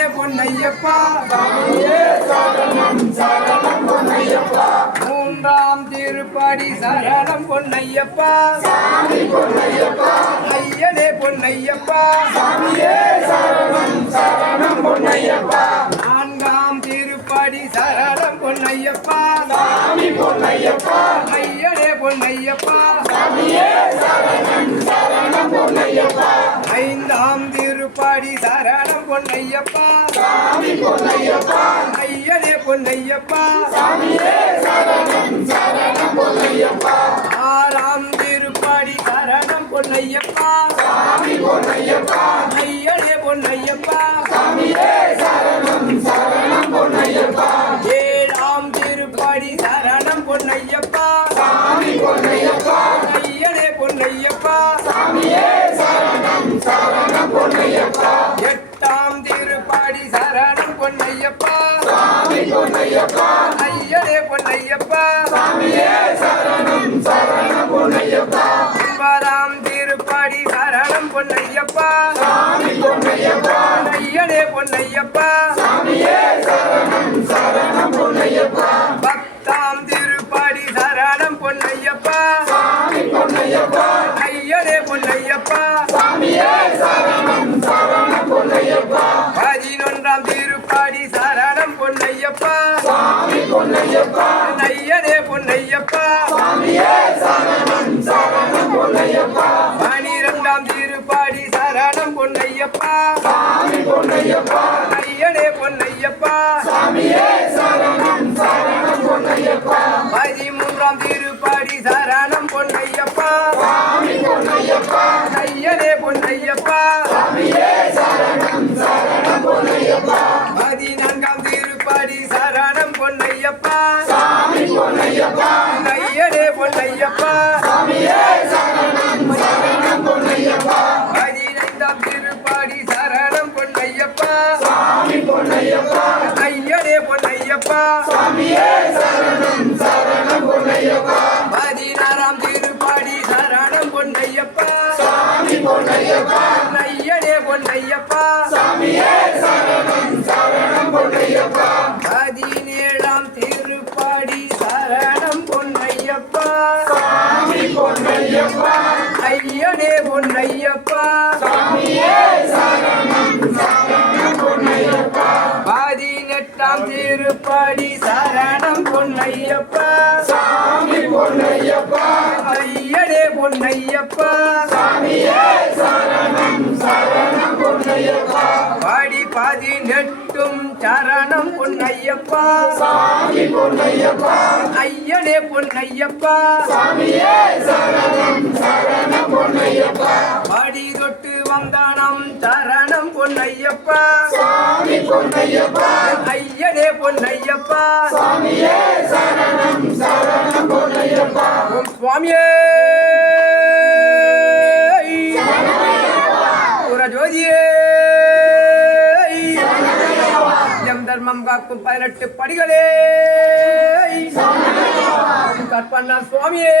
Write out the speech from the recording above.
ஐயனே பொன்னையப்பா மூன்றாம் திருப்படி சரணம் பொன்னையப்பா ஐயனே பொன்னையப்பா நான்காம் திருப்படி சரணம் பொன்னையப்பா ஐயனே பொன்னையப்பா ஐந்தாம் திருப்படி சரணம் பொன்னையப்பா ஐயனே பொன்னையப்பா ஆறாம் திருப்படி சரணம் பொன்னையப்பா ஐயனே பொன்னையப்பா ஏழாம் திருப்படி சரணம் பொன்னையப்பா ஐயனே பொன்னையப்பா எட்டாம் திருப்படி சரணம் பொன்னையப்பா ஐயனே பொன்னையப்பா ஒன்பதாம் திருப்படி சரணம் பொன்னையப்பா ஐயனே பொன்னையப்பா பத்தாம் திருப்படி சரணம் பொன்னையப்பா ஐயனே பொன்னையப்பா பதினொன்றாம் திருப்படி சரணம் பொன்னையப்பா ஐயனே பொன்னையப்பா பனிரெண்டாம் திருப்படி சரணம் பொன்னையப்பா ஐயனே பொன்னையப்பா பதிமூன்றாம் திருப்படி சரணம் பொன்னையப்பா ஐயனே பொன்னையப்பா பதினான்காம் திருப்படி சரணம் பொன்னையப்பா ஐயனே பொன்னையப்பா பதினைந்தாம் திருப்படி சரணம் பொன்னையப்பா ஐயனே பொன்னையப்பா பதினாறாம் திருப்படி சரணம் பொன்னையப்பா ஐயனே பொன்னையப்பா பதினேழாம் திருப்படி சரணம் பொன்னையப்பா ஐயனே பொன்னையப்பா பதினெட்டாம் திருப்படி சரணம் பொன்னையப்பா ஐயனே பொன்னையப்பா படி பதினெட்டும் சரணம் பொன்னையப்பா ஐயனே பொன்னையப்பா படி தொட்டு வந்தானம் சரணம் பொன்னையப்பா ஐயனே பொன்னையப்பா ஓம் சுவாமியே ஜோதியே எம் தர்மம் காக்கும் 18 படிகளே கற்பனா சுவாமியே